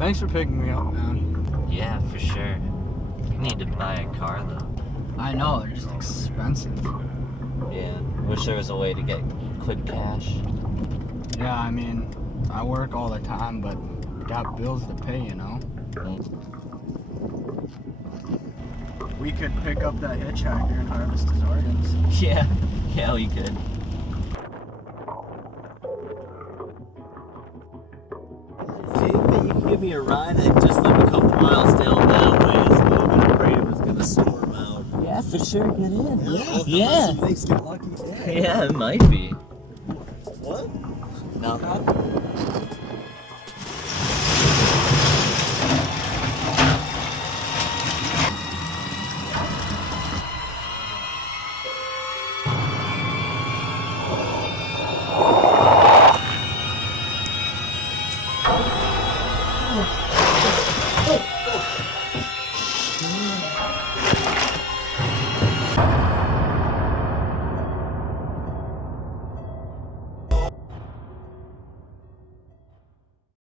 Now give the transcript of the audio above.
Thanks for picking me up, man. Yeah, for sure. You need to buy a car, though. I know, they're just expensive. Yeah, wish there was a way to get quick cash. Yeah, I mean, I work all the time, but got bills to pay, you know? We could pick up that hitchhiker and harvest his organs. Yeah, we could. Do you think you can give me a ride? I just live a couple miles down that way. I was a little bit afraid it was gonna storm out. Yeah, for sure, get in. Yeah. Makes get lucky. Yeah, it might be. What? No.